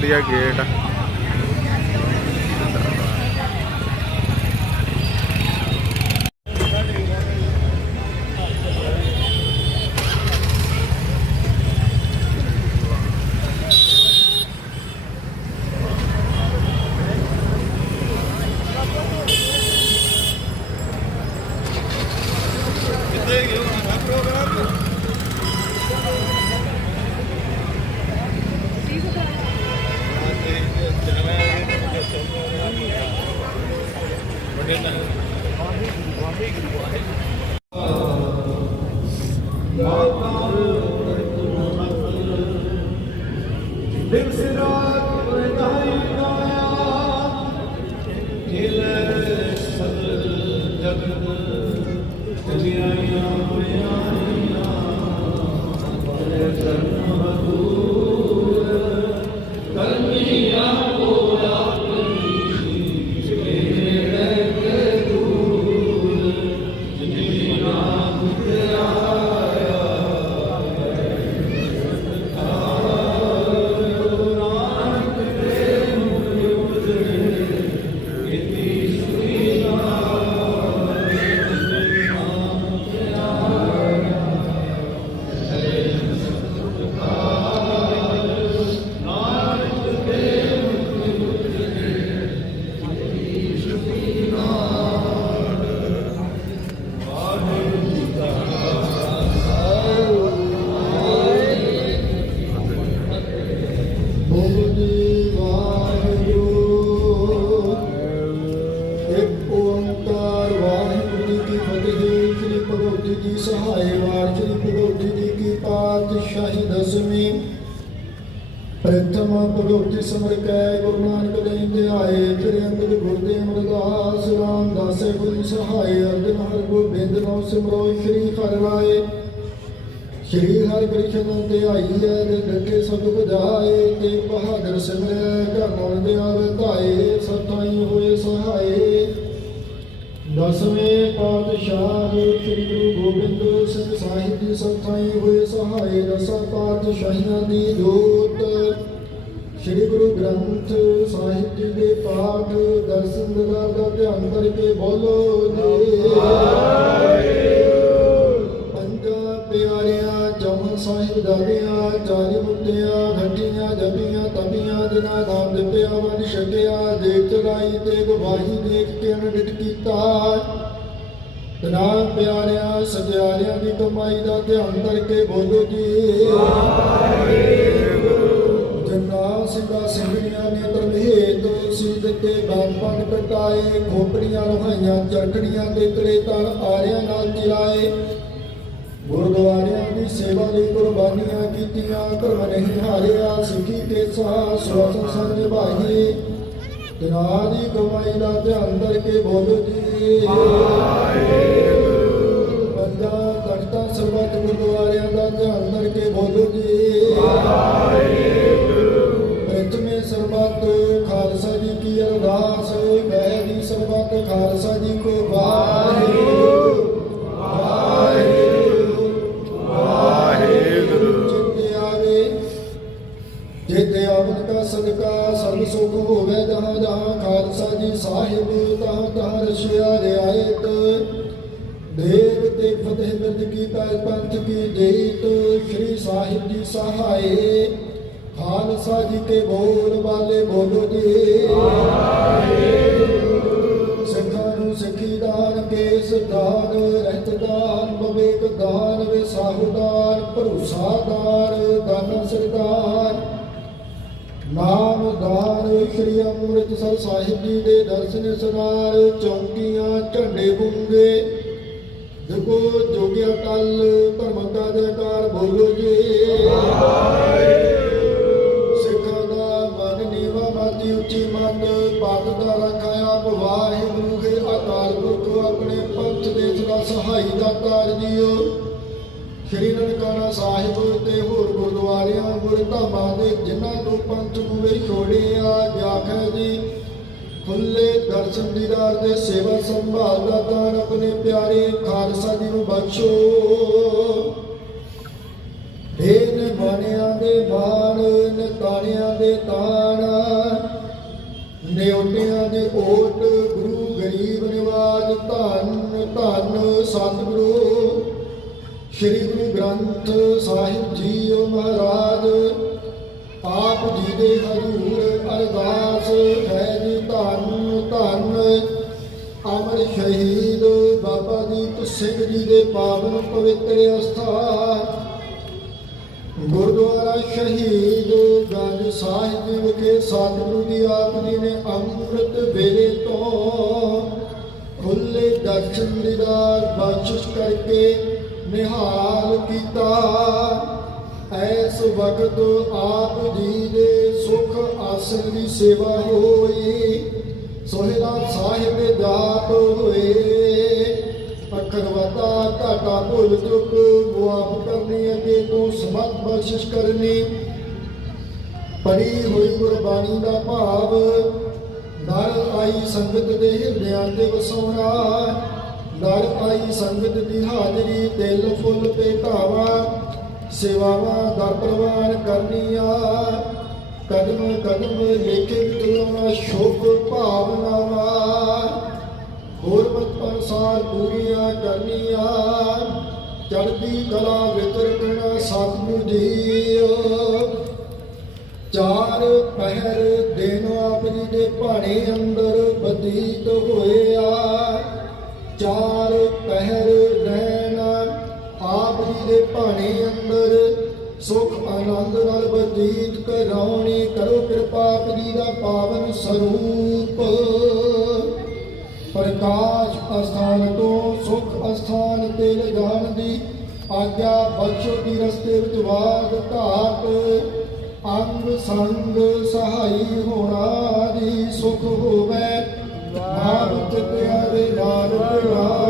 बढ़िया गेट है Thank you. ਸ੍ਰੀ ਭਗਵਤੀ ਸਹਾਇ ਵਾਰ ਸ੍ਰੀ ਭਗਵਤੀ ਜੀ ਕੀ ਪਾਤਸ਼ਾਹੀ ਦਸਵੀਂ। ਪ੍ਰਥਮ ਭਗਵਤੀ ਸਮਰ ਕੈ, ਗੁਰੂ ਨਾਨਕ ਦੇਵ ਜੀ ਆਏ ਤੇਰੇ ਅੰਗਦ ਗੁਰਦੇਵ ਅਮਰਦਾਸ, ਰਾਮਦਾਸੇ ਗੁਰੂ ਸਹਾਇ ਅਰਜਨ ਹਰ ਗੋਬਿੰਦ ਨਾਮ ਸਿਮਰੋ ਸ੍ਰੀ ਹਰਿ ਰਾਏ। ਸ਼੍ਰੀ ਹਰਿ ਕ੍ਰਿਸ਼ਨ ਤੇ ਆਈ ਹੈ ਦੇ ਡੱਕੇ ਸਭ ਬੁਝਾਏ ਤੇ ਬਹਾਦਰ ਸਿਮਰਿਆ ਘਰ ਨਾਲ ਦੇ ਆਵੇ ਧਾਏ ਸਤਾਈ ਹੋਏ ਸਹਾਏ। ਦਸਵੇਂ ਪਾਤਸ਼ਾਹ ਸ੍ਰੀ ਗੁਰੂ ਗੋਬਿੰਦ ਸਿੰਘ ਸਾਹਿਬ ਜੀ ਸਤਾਈ ਹੋਏ ਸਹਾਏ ਦਸਾਂ ਪਾਤਸ਼ਾਹੀਆਂ ਦੀ ਜੋਤ ਸ੍ਰੀ ਗੁਰੂ ਗ੍ਰੰਥ ਸਾਹਿਬ ਜੀ ਦੇ ਪਾਠ ਦਰਸ਼ਨ ਦਾ ਦਾ ਧਿਆਨ ਕਰਕੇ ਬੋਲੋ ਜੀ। ਪੰਜਾਂ ਪਿਆਰਿਆਂ, ਚੌਹਾਂ ਸਾਹਿਬ ਦਾਦਿਆਂ ਚਾਲੀ ਮੁੱਤਿਆਂ ਘਟੀਆਂ ਜਪੀਆਂ ਤਪੀਆਂ ਦਿਨਾਂ ਨਾਮ ਦਿੱਤਿਆ ਵੰਡ ਛਕਿਆ ਦੇਖ ਚਲਾਈ ਤੇ ਗਵਾਹੀ ਦੇਖ ਕੇ ਅਨਡਿਟ ਕੀਤਾ। ਤਨਾ ਪਿਆਰਿਆਂ ਸਜਿਆਰਿਆਂ ਦੀ ਕਮਾਈ ਦਾ ਧਿਆਨ ਕਰਕੇ ਬੋਲੋ ਜੀ। ਜੰਨਾ ਸਿੰਘਾ ਸਿੰਘਣੀਆਂ ਨੇ ਤਰਮੇਤ ਸੀਧ ਤੇ ਬਾਪਨ ਕਟਾਏ ਖੋਪੜੀਆਂ ਰੁਹਾਈਆਂ ਚਰਖੜੀਆਂ ਤੇ ਤਲੇ ਤਨ ਆਰਿਆਂ ਨਾਲ ਚਲਾਏ ਗੁਰਦੁਆਰਿਆਂ ਸੇਵਾ ਲਈ ਕੁਰਬਾਨੀਆਂ ਕੀਤੀਆਂ ਧਰਮ ਨਹੀਂ ਹਾਰਿਆ ਸਿੱਖੀ ਤੇ ਸਾਹ ਸਵਾਸਨ ਸੰਗ ਨਿਭਾਈ ਦਿਨਾਂ ਦੀ ਕਮਾਈ ਦਾ ਧਿਆਨ ਕਰਕੇ ਬੋਲੋ ਜੀ ਬੰਦਾ ਤਖਤਾਂ ਸਰਬੱਤ ਗੁਰਦੁਆਰਿਆਂ ਦਾ ਧਿਆਨ ਕਰਕੇ ਬੋਲੋ ਜੀ ਪ੍ਰਥਮੇ ਸਰਬੱਤ ਖਾਲਸਾ ਜੀ ਕੀ ਅਰਦਾਸ। ਵਹਿ ਦੀ ਸਰਬੱਤ ਖਾਲਸਾ ਜੀ ਸਾਹਿਬ ਤਹਾਂ ਰਸ਼ਿਆ ਰਿਆਇਤ ਦੇਵ ਤੇ ਫਤਿਹ ਬਿਰਦ ਕੀ ਪੈਰ ਪੰਥ ਕੀ ਜੀਤ ਸ਼੍ਰੀ ਸਾਹਿਬ ਜੀ ਸਹਾਏ। ਖਾਲਸਾ ਜੀ ਕੇ ਬੋਲ ਵਾਲੇ ਬੋਲੋ ਜੀ। ਸਿੱਖਾਂ ਨੂੰ ਸਿੱਖੀ ਦਾਨ, ਕੇਸ ਦਾਨ, ਰਹਿਤ ਦਾਨ ਬਵੇਕ ਦਾਨ, ਵਿਸਾਹੂ ਦਾਨ, ਭਰੋਸਾ ਦਾਨ ਦਾਨ ਸਰਦਾਰ ਨਾਮ ਦਾਨ ਸ਼੍ਰੀ ਅੰਮ੍ਰਿਤਸਰ ਸਾਹਿਬ ਜੀ ਦੇ ਦਰਸ਼ਨ ਸਨਾਰ ਚੌਂਕੀਆਂ ਝੰਡੇ ਬੁੰਗੇ ਦੇਖੋ ਜੋਗਿਆ ਕੱਲ ਧਰਮ ਦਾ ਜੈਕਾਰ ਬੋਲੋ ਜੀ। ਸਿੱਖਾਂ ਦਾ ਮਨ ਨੀਵਾ ਮਾਤੀ ਉੱਚੀ ਮਤ ਪੱਗ ਦਾ ਰੱਖਿਆ ਆਪ ਵਾਹਿਗੁਰੂ ਦੇ ਅਕਾਲ ਪੁਰਖ ਆਪਣੇ ਪੰਥ ਦੇ ਸਦਾ ਸਹਾਈ ਦਾ ਤਾਰ ਸ਼੍ਰੀ ਨਨਕਾਣਾ ਸਾਹਿਬ ਤੇ ਹੋਰ ਗੁਰਦੁਆਰਿਆਂ ਗੁਰਧਾਮਾਂ ਦੇ, ਜਿਨ੍ਹਾਂ ਤੋਂ ਪੰਥ ਨੂੰ ਵੇ ਛੋੜਿਆ ਜਾਖੈ ਜੀ। ਖੁੱਲੇ ਦਰਸ਼ਨ ਦੀਦਾਰ ਦੇ ਸੇਵਾ ਸੰਭਾਲ ਦਾ ਦਾਨ ਆਪਣੇ ਪਿਆਰੇ ਖਾਲਸਾ ਜੀ ਨੂੰ ਬਖਸ਼ੋ। ਦੇਨ ਬਾਣਿਆਂ ਦੇ ਬਾਣ, ਨਤਾਣਿਆਂ ਦੇ ਤਾਣ, ਨਿਉਟਿਆਂ ਦੇ ਓਟ, ਗੁਰੂ ਗਰੀਬ ਨਿਵਾਜ ਧੰਨ ਧੰਨ ਸਤਿਗੁਰੂ। ਸ੍ਰੀ ਗੁਰੂ ਗ੍ਰੰਥ ਸਾਹਿਬ ਜੀਓ ਮਹਾਰਾਜ, ਆਪ ਜੀ ਦੇ ਹਜ਼ੂਰ ਅਰਦਾਸ ਹੈ ਜੀ ਧੰਨ ਧੰਨ। ਅਮਰ ਸ਼ਹੀਦ ਬਾਬਾ ਦੀਪ ਸਿੰਘ ਜੀ ਦੇ ਪਾਵਨ ਪਵਿੱਤਰ ਅਸਥਾਨ। ਗੁਰਦੁਆਰਾ ਸ਼ਹੀਦ ਗੰਜ ਸਾਹਿਬ ਜੀ ਵਿਖੇ ਸਤਿਗੁਰੂ ਦੀ ਆਪ ਜੀ ਨੇ ਅੰਮ੍ਰਿਤ ਵੇਲੇ ਤੋਂ ਖੁੱਲੇ ਦਰਸ਼ਨ ਦੀਦਾਰ ਬਖਸ਼ਿਸ਼ ਕਰਕੇ ਨਿਹਾਲ ਕੀਤਾ। ਐਸ ਵਕਤ ਆਪ ਜੀ ਦੇ ਸੁਖ ਆਸਨ ਦੀ ਸੇਵਾ ਹੋਈ। ਸੋਹਿਲਾ ਸਾਹਿਬ ਜਾਪ ਹੋਏ। ਅੱਖਰ ਘਾਟਾ ਭੁੱਲ ਚੁੱਕ ਮੁਆਫ ਕਰਨੀ ਅੱਗੇ ਤੋਂ ਸਮਤ ਬਖਸ਼ਿਸ਼ ਕਰਨੀ। ਪੜੀ ਹੋਈ ਗੁਰਬਾਣੀ ਦਾ ਭਾਵ, ਦਰ ਆਈ ਸੰਗਤ ਦੇ ਹਿਰਦਿਆਂ ਤੇ ਵਸਾਉਣਾ। ਦਰ ਆਈ ਸੰਗਤ ਦੀ ਹਾਜ਼ਰੀ ਦਿਲ ਫੁੱਲ ਤੇ ਢਾਵਾ ਸੇਵਾਵਾਂ ਦਾ ਪ੍ਰਵਾਨ ਕਰਨੀਆਂ। ਕਦਮ ਕਦਮ ਲੇਖੇ ਵਿਚਲਾਉਣਾ ਸ਼ੁਭ ਭਾਵਨਾਵਾਂ। ਗੁਰਮਤ ਅਨਸਾਰ ਪੂਰੀਆਂ ਕਰਨੀਆਂ। ਚੜ੍ਹਦੀ ਕਲਾ ਵਿੱਚ ਰੱਖਣਾ ਸਤਿਗੁਰੂ ਜੀ। ਚਾਰ ਪਹਿਰ ਦਿਨ ਆਪ ਜੀ ਦੇ ਭਾਣੇ ਅੰਦਰ ਬਤੀਤ ਹੋਇਆ। ਚਾਰ ਪਹਿਰ ਰਹਿਣਾ ਆਪ ਜੀ ਦੇ ਭਾਣੇ ਅੰਦਰ ਸੁਖ ਆਨੰਦ ਨਾਲ ਬਤੀਤ ਕਰਾਉਣੀ ਕਰੋ ਕਿਰਪਾ ਆਪ ਜੀ ਦਾ ਪਾਵਨ ਸਰੂਪ। ਪ੍ਰਕਾਸ਼ ਅਸਥਾਨ ਤੋਂ ਸੁਖ ਅਸਥਾਨ ਤੇ ਲਿਜਾਣ ਦੀ ਆਗਿਆ ਬਖਸ਼ੋ ਦੀ ਰਸਤੇ ਵਿੱਚ ਵਾਦ ਘਾਟ। ਅੰਗ ਸੰਗ ਸਹਾਈ ਹੋਣਾ ਦੀ ਸੁਖ ਹੋਵੇ। ਨਾਮ ਚਿਤਿਆ ਦੇ ਨਾਨਕ ਨਾਮ